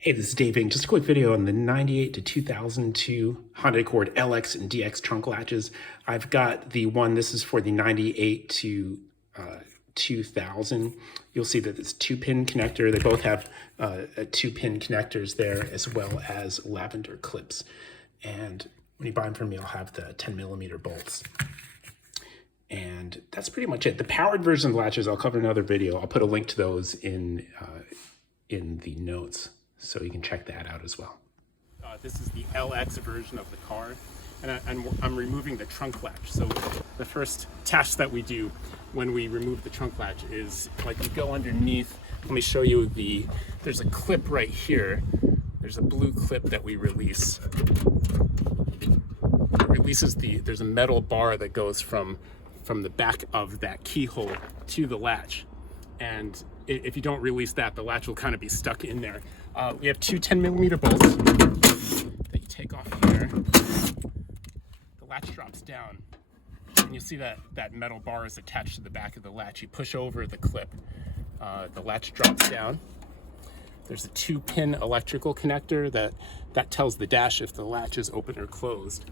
Hey, this is Dave Ing. Just a quick video on the 98 to 2002 Honda Accord LX and DX trunk latches. I've got the one, this is for the 98 to 2000. You'll see that it's 2-pin connector. They both have 2-pin connectors there, as well as lavender clips. And when you buy them from me, I'll have the 10mm bolts. And that's pretty much it. The powered version of the latches, I'll cover in another video. I'll put a link to those in the notes, so you can check that out as well. This is the LX version of the car, and I'm removing the trunk latch. So the first task that we do when we remove the trunk latch is, like, you go underneath. Let me show you there's a clip right here. There's a blue clip that we release. It releases there's a metal bar that goes from the back of that keyhole to the latch. And if you don't release that, the latch will kind of be stuck in there. We have two 10mm bolts that you take off here. The latch drops down, and you'll see that metal bar is attached to the back of the latch. You push over the clip, the latch drops down. There's a 2-pin electrical connector that tells the dash if the latch is open or closed,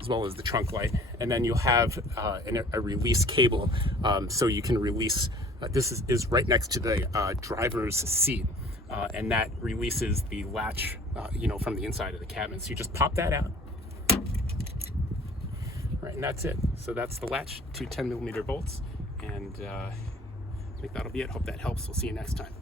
as well as the trunk light. And then you'll have a release cable, so you can release. This is right next to the driver's seat, and that releases the latch, from the inside of the cabin. So you just pop that out, right, and that's it. So that's the latch, two 10mm bolts, and I think that'll be it. Hope that helps. We'll see you next time.